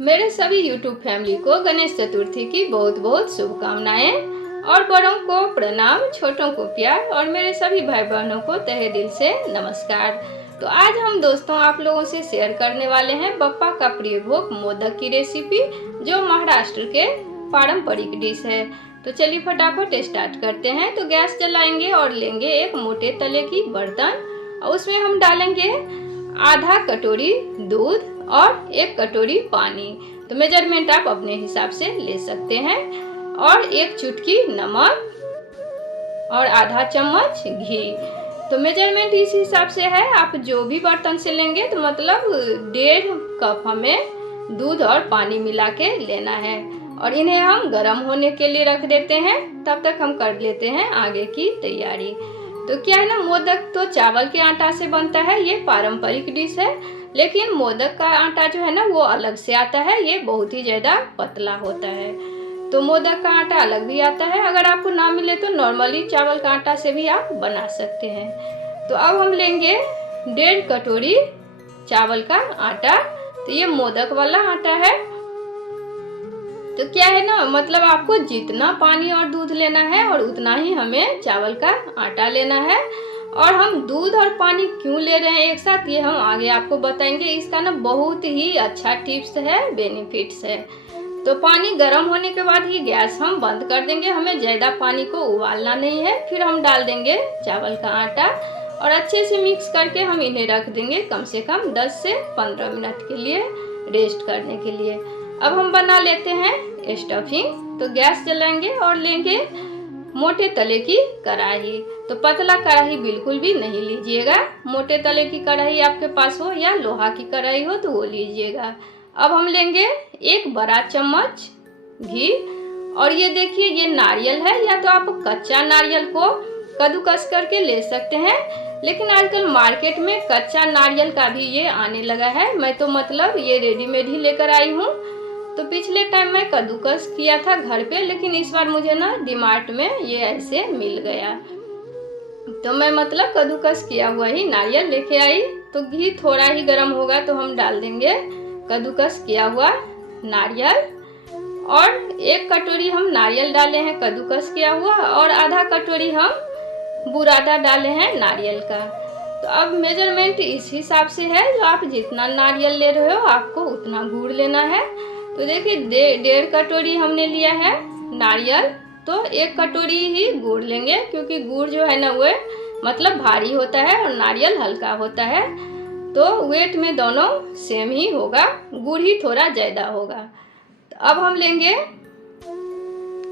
मेरे सभी YouTube family को गणेश चतुर्थी की बहुत बहुत शुभकामनाएं और बड़ों को प्रणाम, छोटों को प्यार और मेरे सभी भाई बहनों को तहे दिल से नमस्कार। तो आज हम दोस्तों आप लोगों से शेयर करने वाले हैं बप्पा का प्रिय भोग मोदक की रेसिपी, जो महाराष्ट्र के पारंपरिक डिश है। तो चलिए फटाफट स्टार्ट करते हैं। तो गैस जलाएंगे और लेंगे एक मोटे तले की बर्तन और उसमें हम डालेंगे आधा कटोरी दूध और 1 कटोरी पानी। तो मेजरमेंट आप अपने हिसाब से ले सकते हैं। और 1 चुटकी नमक और आधा चम्मच घी। तो मेजरमेंट इस हिसाब से है, आप जो भी बर्तन से लेंगे तो मतलब 1.5 कप हमें दूध और पानी मिला के लेना है। और इन्हें हम गर्म होने के लिए रख देते हैं। तब तक हम कर लेते हैं आगे की तैयारी। तो क्या है ना, मोदक तो चावल के आटा से बनता है, ये पारंपरिक डिश है। लेकिन मोदक का आटा जो है ना वो अलग से आता है, ये बहुत ही ज़्यादा पतला होता है। तो मोदक का आटा अलग भी आता है। अगर आपको ना मिले तो नॉर्मली चावल का आटा से भी आप बना सकते हैं। तो अब हम लेंगे 1.5 कटोरी चावल का आटा। तो ये मोदक वाला आटा है। तो क्या है ना, मतलब आपको जितना पानी और दूध लेना है और उतना ही हमें चावल का आटा लेना है। और हम दूध और पानी क्यों ले रहे हैं एक साथ, ये हम आगे आपको बताएंगे। इसका ना बहुत ही अच्छा टिप्स है, बेनिफिट्स है। तो पानी गर्म होने के बाद ही गैस हम बंद कर देंगे। हमें ज़्यादा पानी को उबालना नहीं है। फिर हम डाल देंगे चावल का आटा और अच्छे से मिक्स करके हम इन्हें रख देंगे कम से कम 10 से 15 मिनट के लिए रेस्ट करने के लिए। अब हम बना लेते हैं स्टफिंग। तो गैस जलाएंगे और लेंगे मोटे तले की कढ़ाई। तो पतला कढ़ाई बिल्कुल भी नहीं लीजिएगा। मोटे तले की कढ़ाई आपके पास हो या लोहा की कढ़ाई हो तो वो लीजिएगा। अब हम लेंगे 1 बड़ा चम्मच घी। और ये देखिए, ये नारियल है, या तो आप कच्चा नारियल को कद्दूकस करके ले सकते हैं। लेकिन आजकल मार्केट में कच्चा नारियल का भी ये आने लगा है। मैं तो मतलब ये रेडीमेड ही लेकर आई हूँ। तो पिछले टाइम मैं कद्दूकस किया था घर पे, लेकिन इस बार मुझे ना डीमार्ट में ये ऐसे मिल गया। तो मैं मतलब कद्दूकस किया हुआ ही नारियल लेके आई। तो घी थोड़ा ही गर्म होगा तो हम डाल देंगे कद्दूकस किया हुआ नारियल। और 1 कटोरी हम नारियल डाले हैं कद्दूकस किया हुआ, और आधा कटोरी हम बुरादा डाले हैं नारियल का। तो अब मेजरमेंट इस हिसाब से है, जो आप जितना नारियल ले रहे हो आपको उतना गुड़ लेना है। तो देखिए 1.5 कटोरी हमने लिया है नारियल, तो 1 कटोरी ही गुड़ लेंगे, क्योंकि गुड़ जो है ना वो मतलब भारी होता है और नारियल हल्का होता है। तो वेट में दोनों सेम ही होगा, गुड़ ही थोड़ा ज़्यादा होगा। तो अब हम लेंगे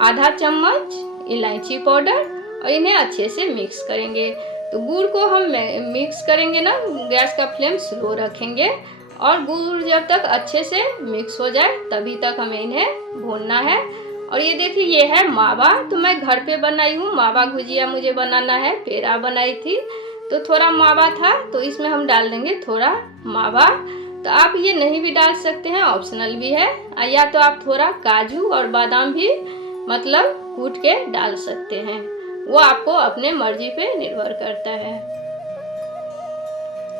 आधा चम्मच इलायची पाउडर और इन्हें अच्छे से मिक्स करेंगे। तो गुड़ को हम मिक्स करेंगे ना, गैस का फ्लेम स्लो रखेंगे और गुड़ जब तक अच्छे से मिक्स हो जाए तभी तक हमें इन्हें भूनना है। और ये देखिए, ये है मावा। तो मैं घर पे बनाई हूँ मावा गुजिया, मुझे बनाना है, पेड़ा बनाई थी तो थोड़ा मावा था, तो इसमें हम डाल देंगे थोड़ा मावा। तो आप ये नहीं भी डाल सकते हैं, ऑप्शनल भी है। या तो आप थोड़ा काजू और बादाम भी मतलब कूट के डाल सकते हैं, वो आपको अपने मर्जी पे निर्भर करता है।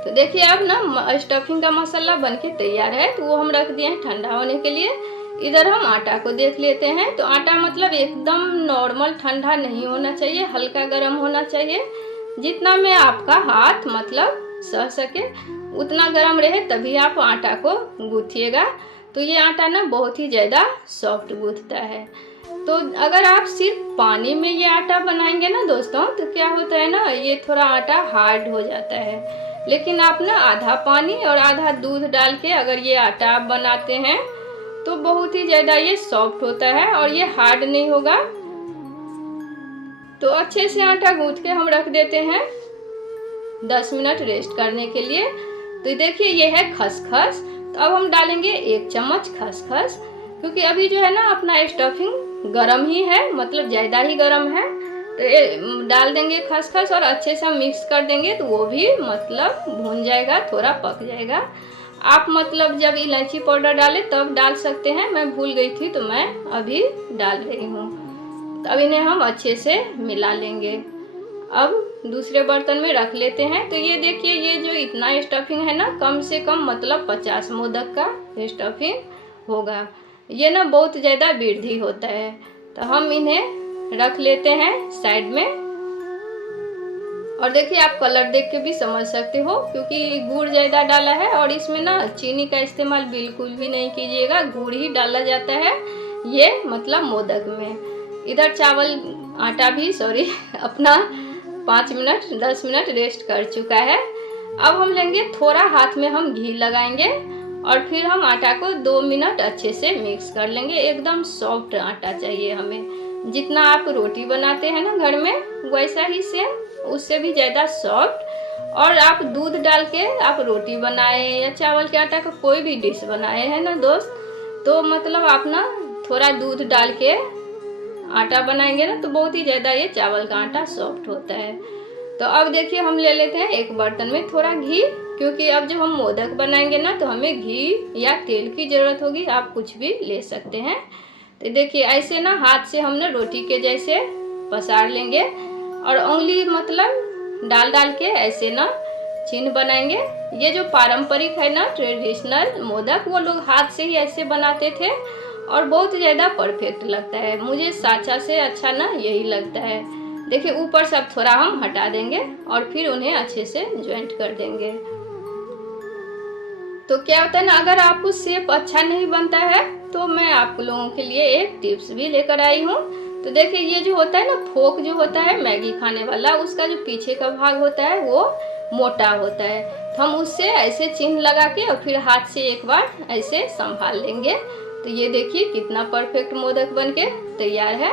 तो देखिए अब ना स्टफिंग का मसाला बनके तैयार है। तो वो हम रख दिए हैं ठंडा होने के लिए। इधर हम आटा को देख लेते हैं। तो आटा मतलब एकदम नॉर्मल ठंडा नहीं होना चाहिए, हल्का गर्म होना चाहिए। जितना में आपका हाथ मतलब सह सके उतना गर्म रहे तभी आप आटा को गूंथिएगा। तो ये आटा ना बहुत ही ज़्यादा सॉफ्ट गूंथता है। तो अगर आप सिर्फ पानी में ये आटा बनाएंगे ना दोस्तों, तो क्या होता है ना, ये थोड़ा आटा हार्ड हो जाता है। लेकिन आप ना आधा पानी और आधा दूध डाल के अगर ये आटा आप बनाते हैं तो बहुत ही ज़्यादा ये सॉफ्ट होता है और ये हार्ड नहीं होगा। तो अच्छे से आटा गूंथ के हम रख देते हैं 10 मिनट रेस्ट करने के लिए। तो देखिए ये है खसखस। तो अब हम डालेंगे 1 चम्मच खसखस, क्योंकि अभी जो है ना अपना स्टफिंग गरम ही है, मतलब ज़्यादा ही गरम है। तो डाल देंगे खसखस और अच्छे से हम मिक्स कर देंगे, तो वो भी मतलब भून जाएगा, थोड़ा पक जाएगा। आप मतलब जब इलायची पाउडर डालें तब डाल सकते हैं, मैं भूल गई थी तो मैं अभी डाल रही हूँ। तो अब इन्हें हम अच्छे से मिला लेंगे। अब दूसरे बर्तन में रख लेते हैं। तो ये देखिए, ये जो इतना स्टफिंग है ना, कम से कम मतलब 50 मोदक का स्टफिंग होगा। ये ना बहुत ज़्यादा वृद्धि होता है। तो हम इन्हें रख लेते हैं साइड में। और देखिए आप कलर देख के भी समझ सकते हो, क्योंकि गुड़ ज़्यादा डाला है और इसमें ना चीनी का इस्तेमाल बिल्कुल भी नहीं कीजिएगा, गुड़ ही डाला जाता है ये मतलब मोदक में। इधर चावल आटा भी अपना 5 मिनट 10 मिनट रेस्ट कर चुका है। अब हम लेंगे थोड़ा हाथ में हम घी लगाएंगे और फिर हम आटा को 2 मिनट अच्छे से मिक्स कर लेंगे। एकदम सॉफ्ट आटा चाहिए हमें, जितना आप रोटी बनाते हैं ना घर में वैसा ही सेम, उससे भी ज़्यादा सॉफ्ट। और आप दूध डाल के आप रोटी बनाए या चावल के आटा का कोई भी डिश बनाए हैं ना दोस्त, तो मतलब आप ना थोड़ा दूध डाल के आटा बनाएंगे ना तो बहुत ही ज़्यादा ये चावल का आटा सॉफ्ट होता है। तो अब देखिए हम ले लेते हैं एक बर्तन में थोड़ा घी, क्योंकि अब जब हम मोदक बनाएंगे ना तो हमें घी या तेल की ज़रूरत होगी, आप कुछ भी ले सकते हैं। तो देखिए ऐसे ना हाथ से हम ना रोटी के जैसे पसार लेंगे और उंगली मतलब डाल डाल के ऐसे ना चिन्ह बनाएंगे। ये जो पारंपरिक है ना ट्रेडिशनल मोदक, वो लोग हाथ से ही ऐसे बनाते थे और बहुत ज़्यादा परफेक्ट लगता है। मुझे साचा से अच्छा ना यही लगता है। देखिए ऊपर सब थोड़ा हम हटा देंगे और फिर उन्हें अच्छे से ज्वाइंट कर देंगे। तो क्या होता है ना, अगर आपको शेप अच्छा नहीं बनता है तो मैं आप लोगों के लिए एक टिप्स भी लेकर आई हूँ। तो देखिए ये जो होता है ना फोक जो होता है मैगी खाने वाला, उसका जो पीछे का भाग होता है वो मोटा होता है। तो हम उससे ऐसे चिन्ह लगा के और फिर हाथ से एक बार ऐसे संभाल लेंगे। तो ये देखिए कितना परफेक्ट मोदक बनके तैयार है।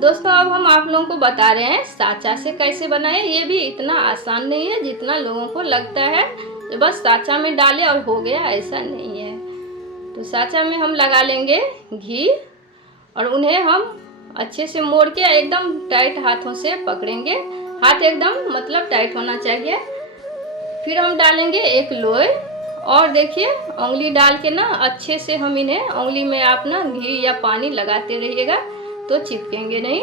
दोस्तों अब हम आप लोगों को बता रहे हैं साचा से कैसे बनाए। ये भी इतना आसान नहीं है जितना लोगों को लगता है, तो बस साचा में डाले और हो गया, ऐसा नहीं है। तो साचा में हम लगा लेंगे घी और उन्हें हम अच्छे से मोड़ के एकदम टाइट हाथों से पकड़ेंगे। हाथ एकदम मतलब टाइट होना चाहिए। फिर हम डालेंगे एक लोई और देखिए उंगली डाल के ना अच्छे से हम इन्हें, उंगली में आप ना घी या पानी लगाते रहिएगा तो चिपकेंगे नहीं।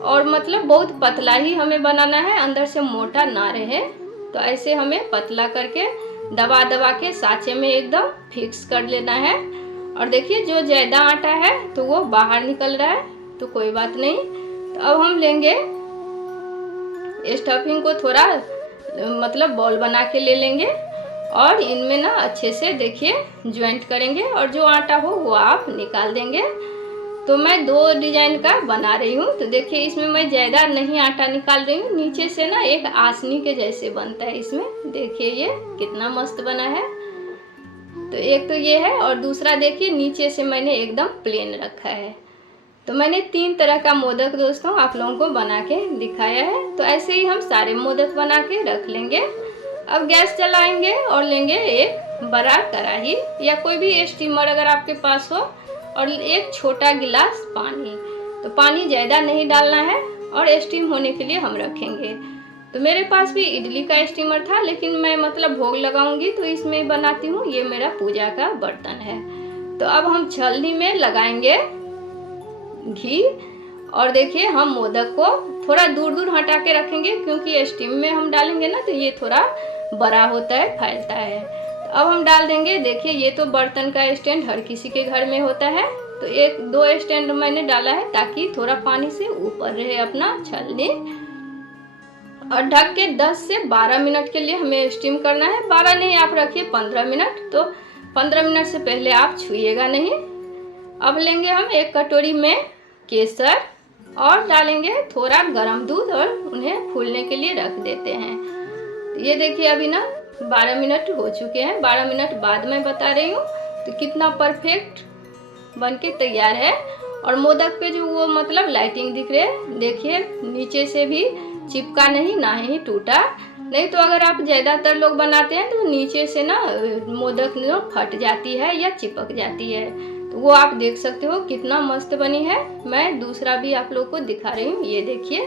और मतलब बहुत पतला ही हमें बनाना है, अंदर से मोटा ना रहे। तो ऐसे हमें पतला करके दबा दबा के साँचे में एकदम फिक्स कर लेना है। और देखिए जो ज़्यादा आटा है तो वो बाहर निकल रहा है, तो कोई बात नहीं। तो अब हम लेंगे स्टफिंग को थोड़ा मतलब बॉल बना के ले लेंगे और इनमें ना अच्छे से देखिए ज्वाइंट करेंगे और जो आटा हो वो आप निकाल देंगे। तो मैं 2 डिजाइन का बना रही हूँ। तो देखिए इसमें मैं ज़्यादा नहीं आटा निकाल रही हूँ, नीचे से ना एक आसनी के जैसे बनता है इसमें। देखिए ये कितना मस्त बना है। तो एक तो ये है और दूसरा देखिए नीचे से मैंने एकदम प्लेन रखा है। तो मैंने 3 तरह का मोदक दोस्तों आप लोगों को बना के दिखाया है। तो ऐसे ही हम सारे मोदक बना के रख लेंगे। अब गैस जलाएंगे और लेंगे एक बड़ा कढ़ाई या कोई भी स्टीमर अगर आपके पास हो, और एक छोटा गिलास पानी। तो पानी ज़्यादा नहीं डालना है और स्टीम होने के लिए हम रखेंगे। तो मेरे पास भी इडली का स्टीमर था, लेकिन मैं मतलब भोग लगाऊंगी तो इसमें बनाती हूँ, ये मेरा पूजा का बर्तन है। तो अब हम छलनी में लगाएंगे घी और देखिए हम मोदक को थोड़ा दूर दूर हटा के रखेंगे, क्योंकि स्टीम में हम डालेंगे ना तो ये थोड़ा बड़ा होता है, फैलता है। तो अब हम डाल देंगे। देखिए ये तो बर्तन का स्टैंड हर किसी के घर में होता है, तो 1-2 स्टैंड मैंने डाला है ताकि थोड़ा पानी से ऊपर रहे अपना छलनी। और ढक के 10 से 12 मिनट के लिए हमें स्टीम करना है। 12 नहीं आप रखिए 15 मिनट, तो 15 मिनट से पहले आप छुइएगा नहीं। अब लेंगे हम एक कटोरी में केसर और डालेंगे थोड़ा गर्म दूध और उन्हें फूलने के लिए रख देते हैं। तो ये देखिए अभी ना 12 मिनट हो चुके हैं। 12 मिनट बाद मैं बता रही हूँ तो कितना परफेक्ट बनके तैयार है। और मोदक पे जो वो मतलब लाइटिंग दिख रही है, देखिए नीचे से भी चिपका नहीं, ना ही टूटा। नहीं तो अगर आप ज़्यादातर लोग बनाते हैं तो नीचे से ना मोदक जो फट जाती है या चिपक जाती है। तो वो आप देख सकते हो कितना मस्त बनी है। मैं दूसरा भी आप लोग को दिखा रही हूँ, ये देखिए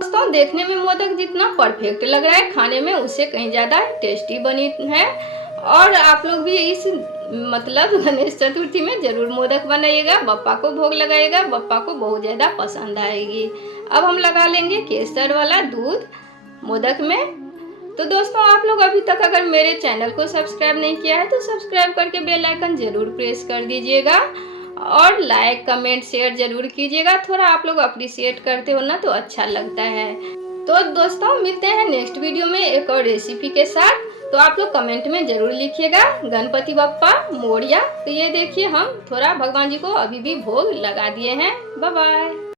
दोस्तों। देखने में मोदक जितना परफेक्ट लग रहा है, खाने में उससे कहीं ज़्यादा टेस्टी बनी है। और आप लोग भी इस मतलब गणेश चतुर्थी में जरूर मोदक बनाइएगा, बप्पा को भोग लगाइएगा, बप्पा को बहुत ज़्यादा पसंद आएगी। अब हम लगा लेंगे केसर वाला दूध मोदक में। तो दोस्तों आप लोग अभी तक अगर मेरे चैनल को सब्सक्राइब नहीं किया है तो सब्सक्राइब करके बेल आइकन जरूर प्रेस कर दीजिएगा और लाइक कमेंट शेयर जरूर कीजिएगा। थोड़ा आप लोग अप्रिशिएट करते हो ना तो अच्छा लगता है। तो दोस्तों मिलते हैं नेक्स्ट वीडियो में एक और रेसिपी के साथ। तो आप लोग कमेंट में जरूर लिखिएगा गणपति बप्पा मोरया। तो ये देखिए हम थोड़ा भगवान जी को अभी भी भोग लगा दिए हैं। Bye bye.